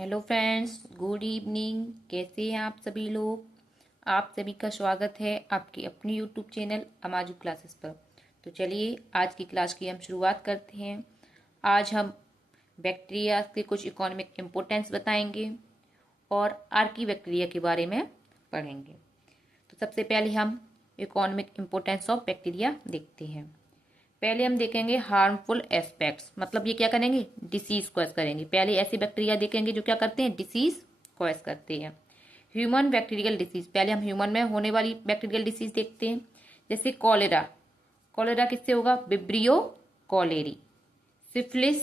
Hello friends, good evening. कैसे हैं आप सभी लोग। आप सभी का स्वागत है आपके अपने यूट्यूब चैनल अमाजू क्लासेस पर। तो चलिए आज की क्लास की हम शुरुआत करते हैं। आज हम बैक्टीरिया के कुछ इकोनॉमिक इम्पोर्टेंस बताएंगे और आर्की बैक्टीरिया के बारे में पढ़ेंगे। तो सबसे पहले हम इकोनॉमिक इम्पोर्टेंस ऑफ बैक्टीरिया देखते हैं। पहले हम देखेंगे हार्मफुल एस्पेक्ट्स, मतलब ये क्या करेंगे, डिसीज कॉज करेंगे। पहले ऐसे बैक्टीरिया देखेंगे जो क्या करते हैं, डिसीज कॉज करते हैं। ह्यूमन बैक्टीरियल डिसीज, पहले हम ह्यूमन में होने वाली बैक्टीरियल डिसीज देखते हैं। जैसे कॉलेरा, कॉलेरा किससे होगा, Vibrio cholerae. Syphilis,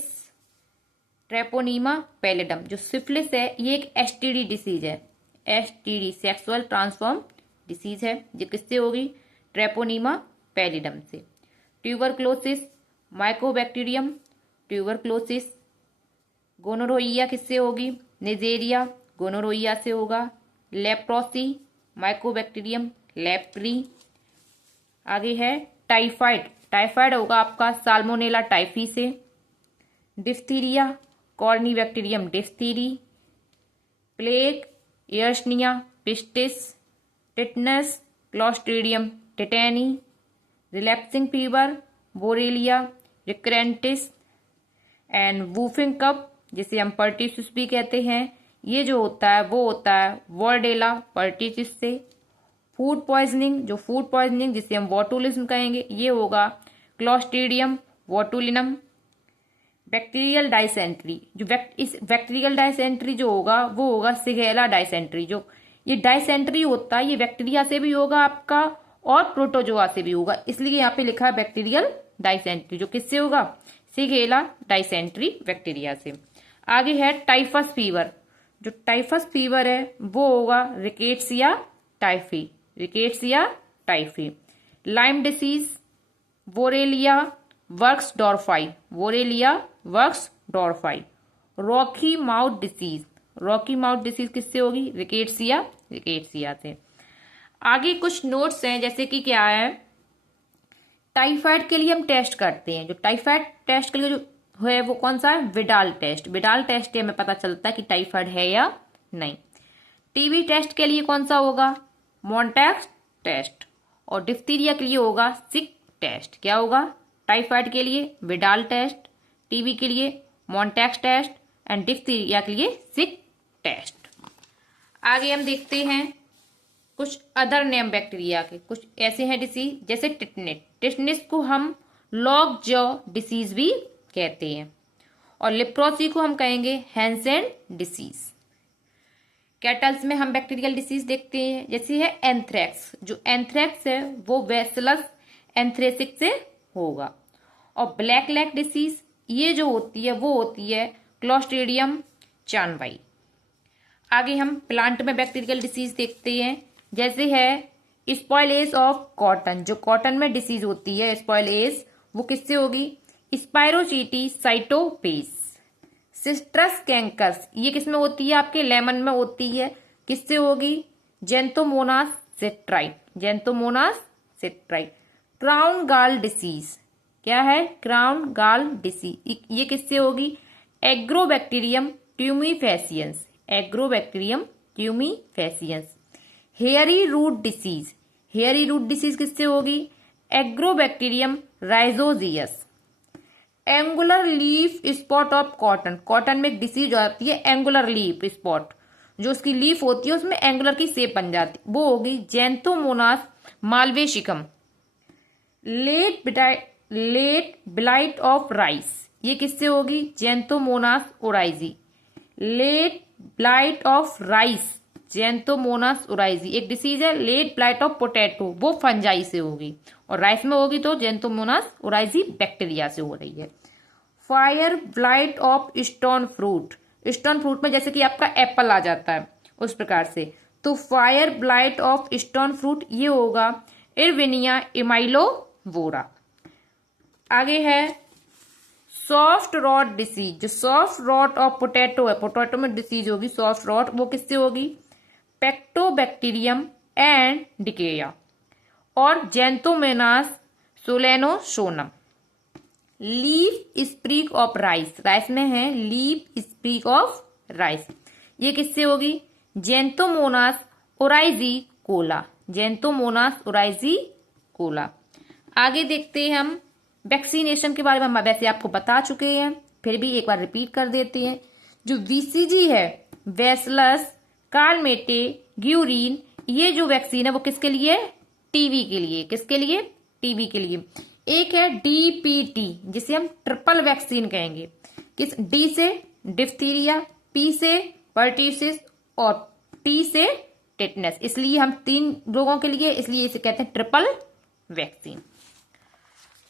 Treponema pallidum. जो सिफिलिस है ये एक एसटीडी डिसीज है, एसटीडी सेक्सुअल ट्रांसफॉर्म डिसीज है। जो किससे होगी, ट्रेपोनीमा पैलिडम से। Tuberculosis, Mycobacterium tuberculosis. गोनोरोइया किससे होगी, नेजेरिया गोनोरोइया से होगा। Leprosy, Mycobacterium leprae. आगे है टाइफाइड, टाइफाइड होगा आपका साल्मोनेला टाइफी से। Diphtheria, Corynebacterium diphtheriae. Plague, Yersinia pestis. Tetanus, Clostridium tetani. Relapsing fever, Borrelia recurrentis. And whooping cough, जिसे हम पर्टिसिस भी कहते हैं, ये जो होता है वो होता है वॉर्डेला पर्टिसिस से। फूड पॉइजनिंग, जो फूड पॉइजनिंग जिसे हम बॉटुलिज्म कहेंगे, ये होगा क्लॉस्ट्रीडियम बॉटुलिनम। बैक्टीरियल डाइसेंट्री, जो इस बैक्टीरियल डाइसेंट्री जो होगा वो होगा सिगेला डाइसेंट्री। जो ये डाइसेंट्री होता है ये बैक्टीरिया से भी होगा आपका और प्रोटोजोआ से भी होगा, इसलिए यहाँ पे लिखा है बैक्टीरियल डाइसेंट्री। जो किससे होगा, सिगेला डाइसेंट्री बैक्टीरिया से। आगे है टाइफस फीवर, जो टाइफस फीवर है वो होगा Rickettsia typhi, Rickettsia typhi. Lyme disease, Borrelia burgdorferi, Borrelia burgdorferi. Rocky mouth disease, Rocky mouth disease किससे होगी, रिकेट्सिया, रिकेट्सिया से। आगे कुछ नोट्स हैं, जैसे कि क्या है, टाइफाइड के लिए हम टेस्ट करते हैं। जो टाइफाइड टेस्ट के लिए जो है वो कौन सा है, विडाल टेस्ट। विडाल टेस्ट से हमें पता चलता है कि टाइफाइड है या नहीं। टीबी टेस्ट के लिए कौन सा होगा, मॉन्टेक्स टेस्ट। और डिफ्थीरिया के लिए होगा सिक टेस्ट। क्या होगा, टाइफाइड के लिए विडाल टेस्ट, टीबी के लिए मॉन्टेक्स टेस्ट एंड डिफ्थीरिया के लिए सिक टेस्ट। आगे हम देखते हैं कुछ अदर नेम बैक्टीरिया के। कुछ ऐसे हैं डिसीज, जैसे टिटनिस, टिटनिस को हम लॉक जॉ डिसीज भी कहते हैं। और लेप्रोसी को हम कहेंगे हैंसेन डिसीज। कैटल्स में हम बैक्टीरियल डिसीज देखते हैं, जैसे है एंथ्रेक्स। जो एंथ्रेक्स है वो बैसिलस एंथ्रेसिस से होगा। और ब्लैक लेग डिसीज ये जो होती है वो होती है क्लॉस्ट्रीडियम चानवाई। आगे हम प्लांट में बैक्टीरियल डिसीज देखते हैं, जैसे है स्पॉइलेज ऑफ कॉटन। जो कॉटन में डिसीज होती है स्पॉइलेज, वो किससे होगी, स्पाइरोचीटी साइटोपेस। सिस्ट्रस कैंकर्स, ये किसमें होती है, आपके लेमन में होती है, किससे होगी, Xanthomonas citri, Xanthomonas citri. Crown gall disease, क्या है, क्राउन गाल डिसीज, ये किससे होगी, Agrobacterium tumefaciens, Agrobacterium tumefaciens. Hairy root disease, hairy root disease किससे होगी, Agrobacterium rhizogenes. Angular leaf spot of cotton, cotton में एक डिसीज आती है एंगुलर लीफ स्पॉट, जो उसकी लीफ होती है उसमें एंगुलर की शेप बन जाती, वो होगी Xanthomonas malvacearum. Late blight of rice, ये किससे होगी, Xanthomonas oryzae. Late blight of rice, Xanthomonas oryzae एक डिसीज है। लेट ब्लाइट ऑफ पोटैटो, वो फंजाई से होगी, और राइस में होगी तो जेंथोमोनास ओराइजी बैक्टीरिया से हो रही है। Fire blight of stone fruit, stone fruit में जैसे कि आपका एप्पल आ जाता है उस प्रकार से, तो fire blight of stone fruit ये होगा इरविनिया इमाइलोवोरा। आगे है सॉफ्ट रॉट डिसीज, जो सॉफ्ट रॉट ऑफ पोटैटो है, पोटैटो में डिसीज होगी सॉफ्ट रॉट, वो किससे होगी, पेक्टोबैक्टीरियम एंड डिकेया। और Xanthomonas solanacearum. Leaf sprig of rice, rice में है लीफ स्प्रिग ऑफ राइस, ये किससे होगी? Xanthomonas oryzae cola, Xanthomonas oryzae cola. आगे देखते हैं हम वैक्सीनेशन के बारे में। हम वैसे आपको बता चुके हैं, फिर भी एक बार रिपीट कर देते हैं। जो वीसीजी है, बैसिलस कालमेटे ग्यूरिन, ये जो वैक्सीन है वो किसके लिए? टीबी के लिए। किसके लिए? टीबी के लिए। एक है डीपीटी, जिसे हम ट्रिपल वैक्सीन कहेंगे। किस? डी से डिप्थीरिया, पी से पर्टिसिस और टी से टेटनस। इसलिए हम 3 रोगों के लिए, इसलिए इसे कहते हैं ट्रिपल वैक्सीन।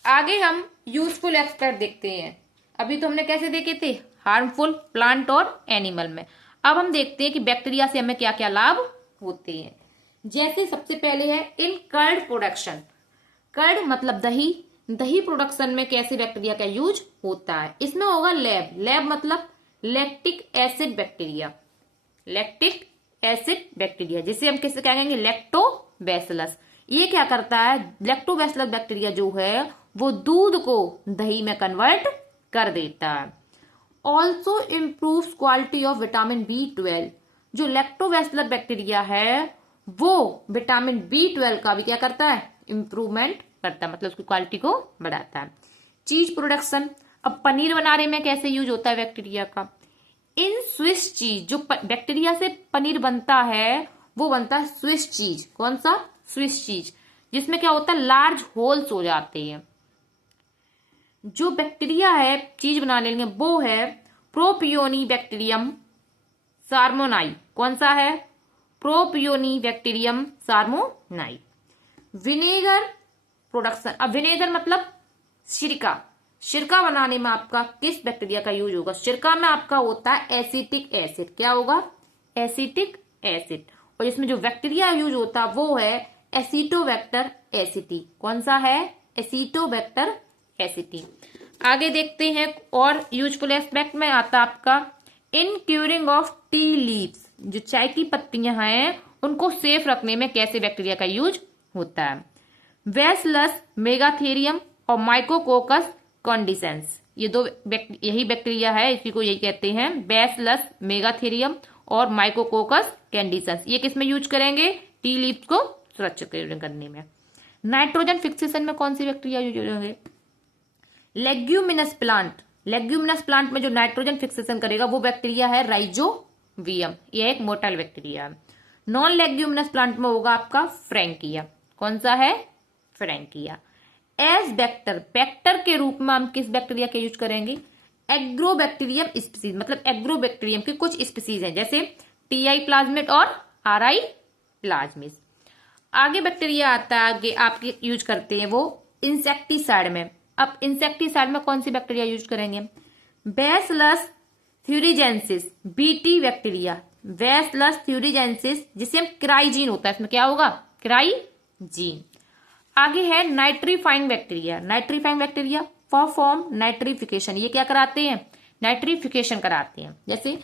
आगे हम यूजफुल एस्पेक्ट देखते हैं। अभी तो हमने कैसे देखे थे? हार्मफुल, प्लांट और एनिमल में। अब हम देखते हैं कि बैक्टीरिया से हमें क्या क्या लाभ होते हैं। जैसे सबसे पहले है इन कर्ड प्रोडक्शन। कर्ड मतलब दही। दही प्रोडक्शन में कैसे बैक्टीरिया का यूज होता है? इसमें होगा लैब। लैब मतलब lactic acid bacteria. Lactic acid bacteria, जिसे हम किससे कहेंगे? लैक्टोबैसिलस। ये क्या करता है? लैक्टोबैसिलस बैक्टीरिया जो है वो दूध को दही में कन्वर्ट कर देता है। Also improves quality of vitamin B12। जो लैक्टोबैसिलस बैक्टीरिया है वो विटामिन B12 का भी क्या करता है? इंप्रूवमेंट करता है, मतलब उसकी क्वालिटी को बढ़ाता है। चीज प्रोडक्शन। अब पनीर बनाने में कैसे यूज होता है बैक्टीरिया का? इन स्विस चीज, जो बैक्टीरिया से पनीर बनता है वो बनता है स्विस चीज। कौन सा? स्विस चीज, जिसमें क्या होता है? लार्ज होल्स हो जाते हैं। जो बैक्टीरिया है चीज बनाने में वो है प्रोपियोनी बैक्टीरियम सार्मोनाई। कौन सा है? Propionibacterium shermanii. Vinegar production. अब विनेगर मतलब सिरका। सिरका बनाने में आपका किस बैक्टीरिया का यूज होगा? सिरका में आपका होता है एसिटिक एसिड। क्या होगा? Acetic acid. और इसमें जो बैक्टीरिया यूज होता है वो है एसिटोबैक्टर एसिटी। कौन सा है? एसिटोबैक्टर एसिटी। आगे देखते हैं और यूजफुल एस्पेक्ट में आता आपका इन क्यूरिंग ऑफ टी लीव्स। जो चाय की पत्तियां हैं उनको सेफ रखने में कैसे बैक्टीरिया का यूज होता है? बैसिलस मेगाथेरियम और माइकोकोकस कॉन्डिसेंस, ये दो यही बैक्टीरिया है, इसी को यही कहते हैं बैसिलस मेगाथेरियम और माइकोकोकस कैंडिसेंस। ये किस में यूज करेंगे? टी लीव्स को सुरक्षित करने में। नाइट्रोजन फिक्सेशन में कौन सी बैक्टीरिया यूज होंगे? Leguminous plant. लेग्यूमिनस प्लांट में जो नाइट्रोजन फिक्सेशन करेगा वो बैक्टीरिया है राइजोबियम। ये एक मोटाइल बैक्टीरिया है। नॉन लेग्यूमिनस प्लांट में होगा आपका फ्रैंकिया। कौन सा है? फ्रैंकिया। एज बैक्टर, बैक्टर के रूप में हम किस बैक्टीरिया के यूज करेंगे? एग्रोबैक्टीरियम स्पीसीज, मतलब एग्रोबैक्टीरियम के कुछ स्पीसीज हैं जैसे टीआई प्लाज्मेट और आरआई प्लाज्मिस। आगे बैक्टीरिया आता है, आगे आपके यूज करते हैं वो इंसेक्टिसाइड में। अब इंसेक्टिसाइड में कौन सी बैक्टीरिया यूज करेंगे? Bacillus thuringiensis BT bacteria. Bacillus thuringiensis, जिसे हम क्राइजीन होता है, इसमें क्या होगा? क्राइजीन। आगे है nitrifying bacteria. Nitrifying bacteria perform nitrification. ये क्या कराते हैं? नाइट्रिफिकेशन कराते हैं। जैसे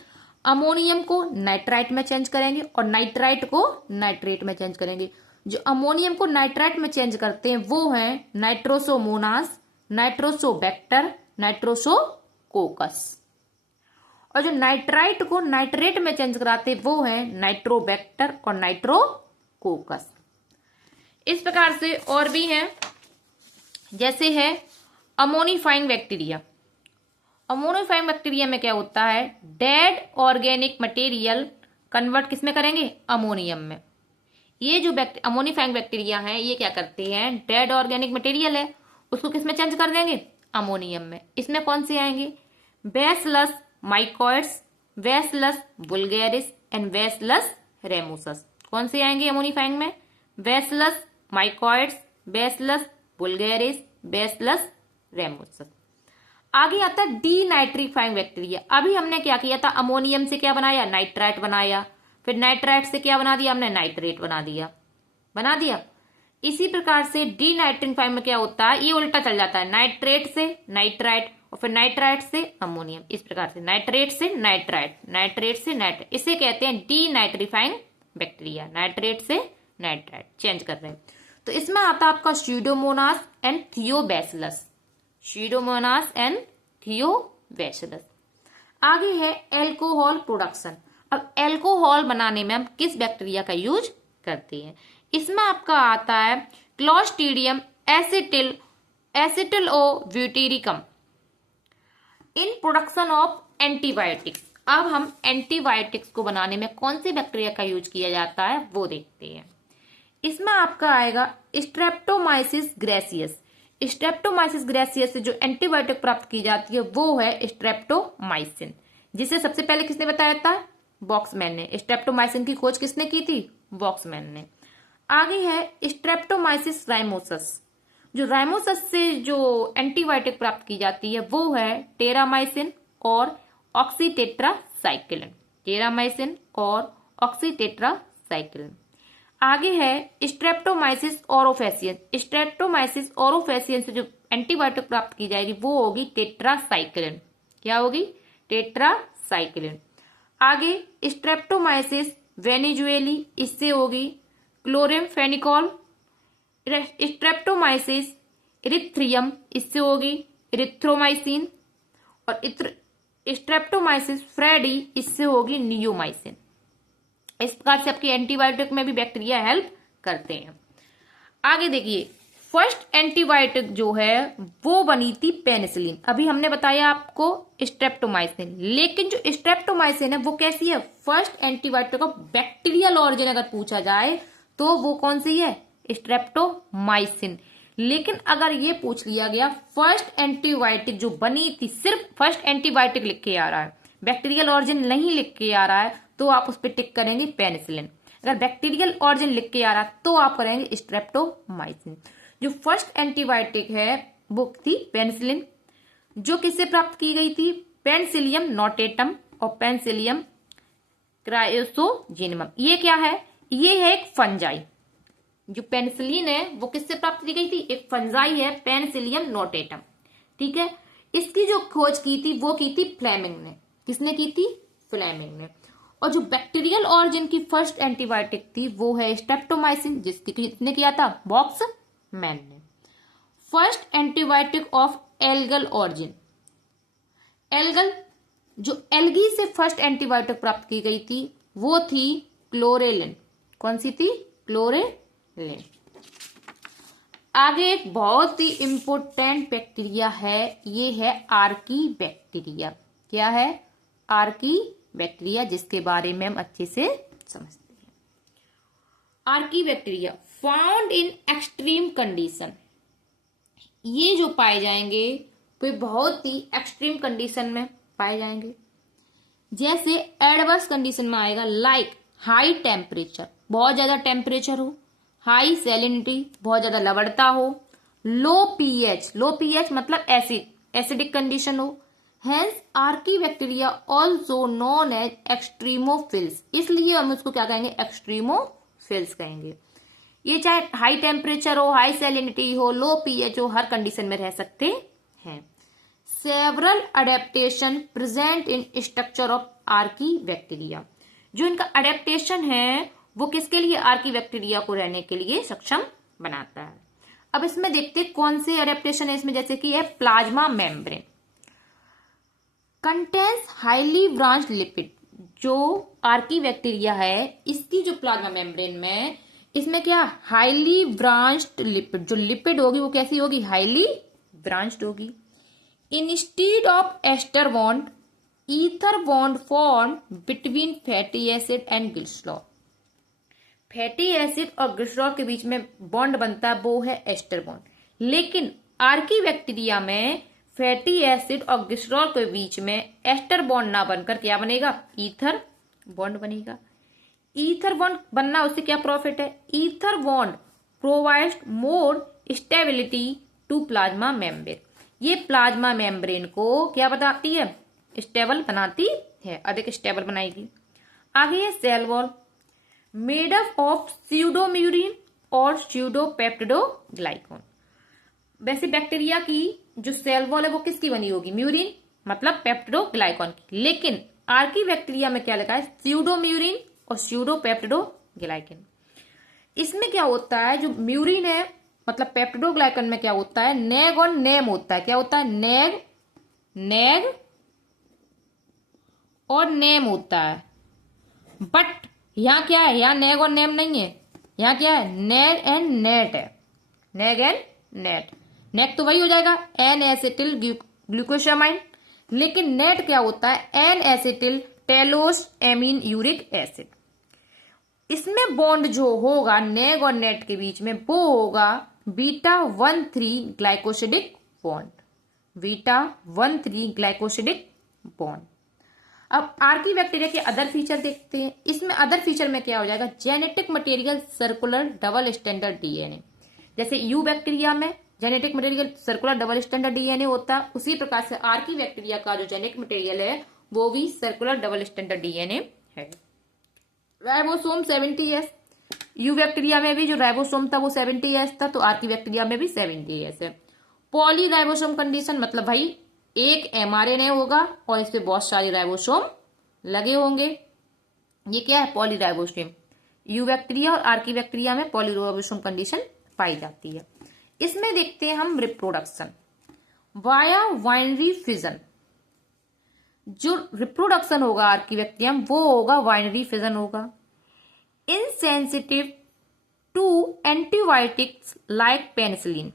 अमोनियम को नाइट्राइट में चेंज करेंगे और नाइट्राइट को नाइट्रेट में चेंज करेंगे। जो अमोनियम को नाइट्राइट में चेंज करते हैं वो है नाइट्रोसोमोनास, नाइट्रोसोबैक्टर, नाइट्रोसोकोकस। और जो नाइट्राइट को नाइट्रेट में चेंज कराते हैं वो है नाइट्रोबैक्टर और नाइट्रोकोकस। इस प्रकार से और भी हैं, जैसे है अमोनिफाइंग बैक्टीरिया। अमोनिफाइंग बैक्टीरिया में क्या होता है? डेड ऑर्गेनिक मटेरियल कन्वर्ट किसमें करेंगे? अमोनियम में। ये जो अमोनिफाइंग बैक्टीरिया है ये क्या करते हैं? डेड ऑर्गेनिक मटेरियल है उसको किसमें चेंज कर देंगे? अमोनियम में। इसमें कौन से आएंगे? Bacillus mycoides, Bacillus vulgaris and Bacillus ramosus. कौन से आएंगे अमोनिफाइंग में? Bacillus mycoides, Bacillus vulgaris, Bacillus ramosus. आगे आता है डीनाइट्रीफाइंग बैक्टीरिया। अभी हमने क्या किया था? अमोनियम से क्या बनाया? नाइट्राइट बनाया। फिर नाइट्राइट से क्या बना दिया हमने? नाइट्रेट बना दिया। इसी प्रकार से डीनाइट्रीफाइंग में क्या होता है? ये उल्टा चल जाता है, नाइट्रेट से नाइट्राइट और फिर नाइट्राइट से अमोनियम। इस प्रकार से नाइट्रेट से नाइट्राइट, नाइट्रेट से नाइट्रेट, इसे कहते हैं डीनाइट्रीफाइंग बैक्टीरिया। नाइट्रेट से नाइट्राइट चेंज कर रहे हैं। तो इसमें आता है आपका Pseudomonas and Thiobacillus. Pseudomonas and Thiobacillus. आगे है एल्कोहल प्रोडक्शन। अब एल्कोहल बनाने में हम किस बैक्टीरिया का यूज करते हैं? इसमें आपका आता है Clostridium acetobutylicum in production of antibiotics. अब हम एंटीबायोटिक्स को बनाने में कौन से बैक्टीरिया का यूज किया जाता है वो देखते हैं। इसमें आपका आएगा स्ट्रेप्टोमाइसिस ग्रेसियस। स्ट्रेप्टोमाइसिस ग्रेसियस से जो एंटीबायोटिक प्राप्त की जाती है वो है स्ट्रेप्टोमाइसिन, जिसे सबसे पहले किसने बताया था? बॉक्समैन ने। स्ट्रेप्टोमाइसिन की खोज किसने की थी? बॉक्समैन ने। आगे है स्ट्रेप्टोमाइसिस राइमोसस। जो राइमोसस से जो एंटीबायोटिक प्राप्त की जाती है वो है टेरामाइसिन और ऑक्सीटेट्रासाइक्लिन। टेरामाइसिन और ऑक्सीटेट्रासाइक्लिन। आगे है स्ट्रेप्टोमाइसिस ओरोफेसियन। स्ट्रेप्टोमाइसिस ओरोफेसियन से जो एंटीबायोटिक प्राप्त की जाएगी वो होगी टेट्रासाइक्लिन। क्या होगी? टेट्रासाइक्लिन। आगे स्ट्रेप्टोमाइसिस वेनेजुएली, इससे होगी क्लोरेमफेनिकोल। स्ट्रेप्टोमाइसिस इरिथ्रियम, इससे होगी इरिथ्रोमाइसिन। और स्ट्रेप्टोमाइसिस फ्रेडी, इससे होगी नियोमाइसिन। इस प्रकार से आपकी एंटीबायोटिक में भी बैक्टीरिया हेल्प करते हैं। आगे देखिए, फर्स्ट एंटीबायोटिक जो है वो बनी थी पेनिसिलिन। अभी हमने बताया आपको स्ट्रेप्टोमाइसिन, लेकिन जो स्ट्रेप्टोमाइसिन है वो कैसी है? First antibiotic of bacterial origin अगर पूछा जाए तो वो कौन सी है? स्ट्रेप्टोमाइसिन। लेकिन अगर ये पूछ लिया गया फर्स्ट एंटीबायोटिक जो बनी थी, सिर्फ फर्स्ट एंटीबायोटिक लिख के आ रहा है, बैक्टीरियल ऑरिजिन नहीं लिख के आ रहा है, तो आप उस पर टिक करेंगे पेनिसिलिन। अगर बैक्टीरियल ऑरिजिन लिख के आ रहा है तो आप करेंगे स्ट्रेप्टोमाइसिन। जो फर्स्ट एंटीबायोटिक है वो थी पेनिसिलिन, जो किससे प्राप्त की गई थी? पेनिसिलियम नोटेटम और पेनिसिलियम क्रायोसोजेनमम। ये क्या है? ये है एक फंजाई। जो पेनिसिलिन है वो किससे प्राप्त की गई थी? एक फंजाई है पेनिसिलियम नोटेटम। ठीक है, इसकी जो खोज की थी वो की थी फ्लेमिंग ने। किसने की थी? फ्लेमिंग ने। और जो बैक्टीरियल ऑरिजिन की फर्स्ट एंटीबायोटिक थी वो है स्ट्रेप्टोमाइसिन, किसने किया था? बॉक्समैन ने। First antibiotic of algal origin. Algal, जो एल्गी से फर्स्ट एंटीबायोटिक प्राप्त की गई थी वो थी क्लोरेलिन। कौन सी थी? क्लोरेलिन। आगे एक बहुत ही इंपोर्टेंट बैक्टीरिया है, ये है आर्की बैक्टीरिया। क्या है? आर्की बैक्टीरिया, जिसके बारे में हम अच्छे से समझते हैं। Archie bacteria found in extreme condition. ये जो पाए जाएंगे वे बहुत ही एक्सट्रीम कंडीशन में पाए जाएंगे। जैसे एडवर्स कंडीशन में आएगा लाइक हाई टेम्परेचर, बहुत ज्यादा टेम्परेचर हो, हाई सैलिनिटी, बहुत ज्यादा लवणता हो, लो पीएच, लो पीएच मतलब एसिडिक कंडीशन हो। Hence, archaebacteria also known as extremophiles. इसलिए हम उसको क्या कहेंगे? एक्सट्रीमोफिल्स कहेंगे। ये चाहे हाई टेम्परेचर हो, हाई सैलिनिटी हो, लो पीएच हो, हर कंडीशन में रह सकते हैं। Several adaptation present in structure of Archie bacteria. जो इनका अडेप्टेशन है वो किसके लिए? आर्की बैक्टीरिया को रहने के लिए सक्षम बनाता है। अब इसमें देखते हैं कौन से अडेप्टेशन है इसमें। जैसे कि है plasma membrane contains highly branched lipid. जो आर्की बैक्टीरिया है इसकी जो प्लाज्मा मेम्ब्रेन में, इसमें क्या? Highly branched lipid. जो लिपिड होगी वो कैसी होगी? हाईली ब्रांच्ड होगी। Instead of ester bond, ether bond form between fatty acid and glycerol. Fatty acid और ग्लिसरॉल के बीच में बॉन्ड बनता है वो है एस्टर बॉन्ड। लेकिन आर्की बैक्टीरिया में फैटी एसिड और ग्लिसरॉल के बीच में एस्टर बॉन्ड ना बनकर क्या बनेगा? ईथर बॉन्ड बनेगा। ईथर बॉन्ड बनना उससे क्या प्रॉफिट है? Ether bond provides more stability to plasma membrane. ये प्लाज्मा मेम्ब्रेन को क्या बताती है? स्टेबल बनाती है, अधिक स्टेबल बनाएगी। आगे है cell wall made up of pseudomurein और स्यूडोपेप्टिडोग्लाइकॉन। वैसे बैक्टीरिया की जो सेल वॉल है वो किसकी बनी होगी? म्यूरिन मतलब पेप्टिडोग्लाइकॉन की। लेकिन आर्की बैक्टीरिया में क्या लिखा है? स्यूडोम्यूरिन और स्यूडोपेप्टिडोग्लाइकन। इसमें क्या होता है? जो म्यूरिन है मतलब पेप्टिडोग्लाइकन में क्या होता है? नेग और नेम होता है। क्या होता है? नेग और नेम होता है। बट यहाँ क्या है, यहाँ नेग और नेम नहीं है, यहाँ क्या है, नेग एंड नेट है, नेग एंड नेट। नेग तो वही हो जाएगा एन एसिटिल ग्लूकोसामाइन, लेकिन नेट क्या होता है, N acetyl talosaminuronic acid. इसमें बॉन्ड जो होगा नेग और नेट के बीच में वो होगा beta 1,3 glycosidic bond, beta 1,3 glycosidic bond. अब आर्की बैक्टीरिया के अदर फीचर देखते हैं। इसमें अदर फीचर में क्या हो जाएगा, genetic material circular double standard DNA. जैसे यू बैक्टीरिया में genetic material circular double standard DNA होता है, उसी प्रकार से आर्की बैक्टीरिया का जो जेनेटिक मटेरियल है वो भी सर्कुलर डबल स्टैंडर्ड डीएनए है। राइबोसोम 70S, यू बैक्टीरिया में भी जो राइबोसोम था वो 70S था, तो आर्की बैक्टीरिया में भी 70S है। पॉली राइबोसोम कंडीशन मतलब भाई एक एमआरएनए होगा और इस पे बहुत सारे राइबोसोम लगे होंगे, ये क्या है, पॉली राइबोसोम। यू बैक्टीरिया और आर्की बैक्टीरिया में पॉली राइबोसोम कंडीशन पाई जाती है। इसमें देखते हैं हम रिप्रोडक्शन वाया वाइनरी फिजन। जो रिप्रोडक्शन होगा आर्की बैक्टीरिया में वो होगा वाइनरी फिजन होगा। Insensitive to antibiotics like penicillin.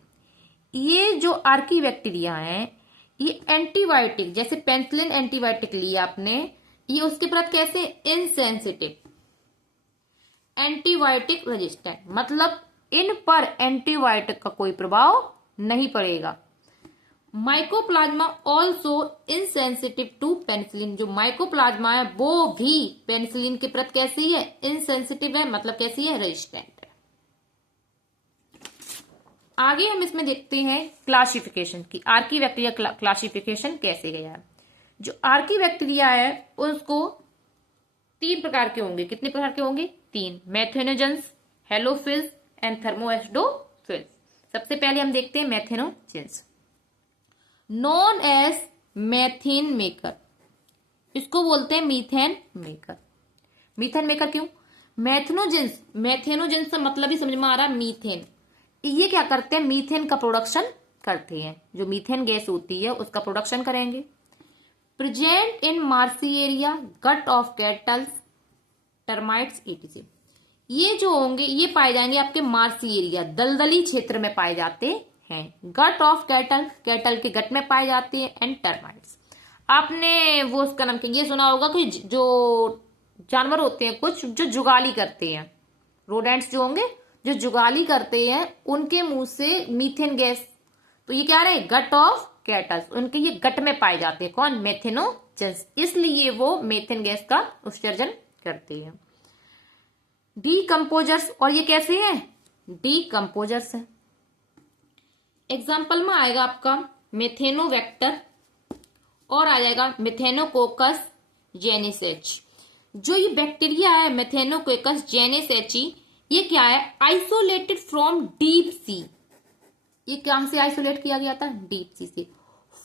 ये जो आर्की बैक्टीरिया है ये एंटीबायोटिक, जैसे पेनिसिलिन एंटीबायोटिक लिया आपने, ये उसके प्रति कैसे इनसेंसिटिव, एंटीबायोटिक रेजिस्टेंट, मतलब इन पर एंटीबायोटिक का कोई प्रभाव नहीं पड़ेगा। Mycoplasma also insensitive to penicillin. जो माइकोप्लाज्मा है वो भी पेनिसिलिन के प्रति कैसी है, इनसेंसिटिव है, मतलब कैसी है, रेजिस्टेंट है। आगे हम इसमें देखते हैं क्लासिफिकेशन की, आर्की बैक्टीरिया क्लासिफिकेशन कैसे गया है। जो आर्की बैक्टीरिया है उसको 3 प्रकार के होंगे। कितने प्रकार के होंगे, 3, मेथेनोजेंस, हेलोफिल्स एंड थर्मोएस्डोफिल्स। सबसे पहले हम देखते हैं methanogens, known as methane maker. इसको बोलते हैं मीथेन मेकर। मीथेन मेकर क्यों, मेथेनोजेंस, मेथेनोजेंस का मतलब ही समझ में आ रहा है मीथेन। ये क्या करते हैं, मीथेन का प्रोडक्शन करते हैं, जो मीथेन गैस होती है उसका प्रोडक्शन करेंगे। Present in marshy area, gut of cattles, termites etc। ये जो होंगे ये पाए जाएंगे आपके मार्सी एरिया, दलदली क्षेत्र में पाए जाते हैं। गट ऑफ कैटल, कैटल के गट में पाए जाते हैं। एंड टर्माइट्स, आपने वो उसका नाम ये सुना होगा कि जो जानवर होते हैं कुछ जो जुगाली करते हैं, रोडेंट्स जो होंगे जो जुगाली करते हैं उनके मुंह से मीथेन गैस, तो ये क्या रहे, गट ऑफ कैटल्स, उनके ये गट में पाए जाते हैं। कौन, मेथेनोजेंस, इसलिए वो मीथेन गैस का उत्सर्जन करते हैं। डीकम्पोजर्स, और ये कैसे हैं, डीकम्पोजर्स है। एग्जाम्पल में आएगा आपका मेथेनोवेक्टर और आ जाएगा मेथेनोकोकस जेनेसेची। जो ये बैक्टीरिया है मेथेनोकोकस जेनेसेची, ये क्या है, आइसोलेटेड फ्रॉम डीप सी। ये कहां से आइसोलेट किया गया था, डीप सी से।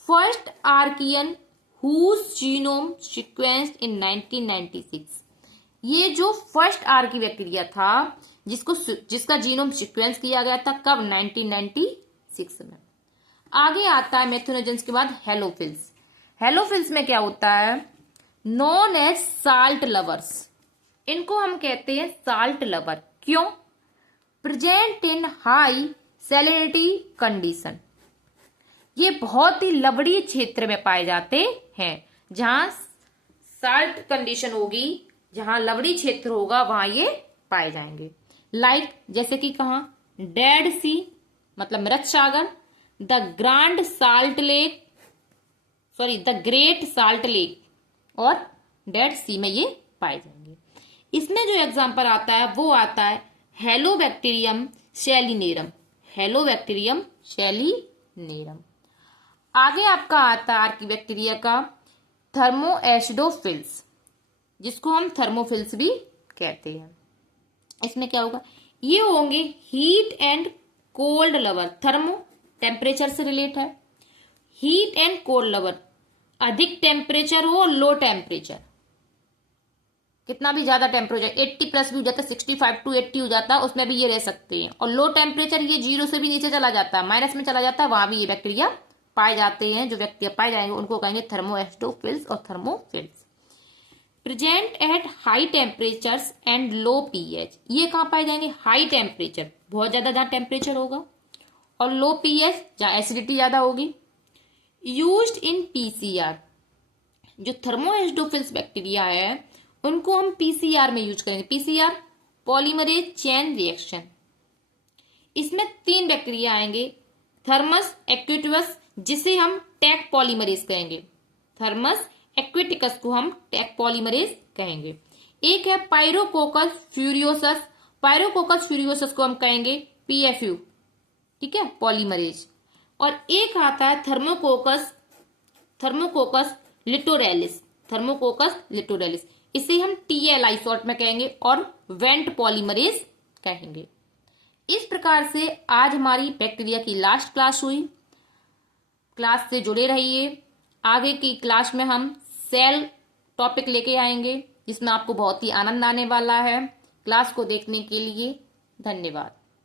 First archaean whose genome sequenced in 1996। ये जो फर्स्ट आर्की बैक्टीरिया था जिसका जीनोम सीक्वेंस किया गया था, कब, 1996 में। आगे आता है मेथेनोजेंस के बाद हेलोफिल्स। हेलोफिल्स में क्या होता है, नॉन एज साल्ट लवर्स। इनको हम कहते हैं साल्ट लवर, क्यों, present in high salinity condition. ये बहुत ही लवणीय क्षेत्र में पाए जाते हैं, जहां साल्ट कंडीशन होगी, जहां लवणीय क्षेत्र होगा वहां ये पाए जाएंगे। लाइक जैसे कि कहा, डेड सी मतलब मृत सागर, the Grand Salt Lake, the Great Salt Lake और डेड सी में ये पाए जाएंगे। इसमें जो एग्जाम्पल आता है वो आता है हेलोबैक्टीरियम सैलिनेरम, हेलोबैक्टीरियम सैलिनेरम। आगे आपका आता है आर्की बैक्टीरिया का थर्मोएसिडोफिल्स, जिसको हम थर्मोफिल्स भी कहते हैं। इसमें क्या होगा, ये होंगे heat and cold lover. Thermo temperature से रिलेट है, हीट एंड कोल्ड लवर, अधिक टेम्परेचर हो, लो टेम्परेचर, कितना भी ज्यादा टेम्परेचर 80 प्लस भी हो जाता है, 65 to 80 हो जाता है, उसमें भी ये रह सकते हैं। और लो टेम्परेचर ये 0 से भी नीचे चला जाता है, माइनस में चला जाता है, वहां भी ये बैक्टीरिया पाए जाते हैं। जो बैक्टीरिया पाए जाएंगे उनको कहेंगे थर्मोएसिडोफिल्स और thermophilus. Present at high temperatures and low pH. ये कहाँ पाए जाएंगे? हाई टेम्परेचर, बहुत ज्यादा जहाँ टेम्परेचर होगा, और लो पीएच जहाँ एसिडिटी ज्यादा होगी। यूज्ड इन पीसीआर, जो थर्मोएसिडोफिल्स बैक्टीरिया है उनको हम पीसीआर में यूज करेंगे। PCR polymerase chain reaction. इसमें 3 बैक्टीरिया आएंगे, थर्मस एक्विटिकस जिसे हम टैक पॉलीमरेज कहेंगे, थर्मस एक्विटिकस को हम टैक पॉलीमरेज कहेंगे। एक है पायरोकोकस फ्यूरियोसस, पायरोकोकस फ्यूरियोसस को हम कहेंगे पीएफयू, ठीक है, पॉलीमरेज। और एक आता है थर्मोकोकस लिटोरेलिस, थर्मोकोकस लिटोरेलिस, इसे हम टीएलआई शॉर्ट में कहेंगे और वेंट पॉलीमरेज कहेंगे। इस प्रकार से आज हमारी बैक्टीरिया की लास्ट क्लास हुई। क्लास से जुड़े रहिए, आगे की क्लास में हम सेल टॉपिक लेके आएंगे जिसमें आपको बहुत ही आनंद आने वाला है। क्लास को देखने के लिए धन्यवाद।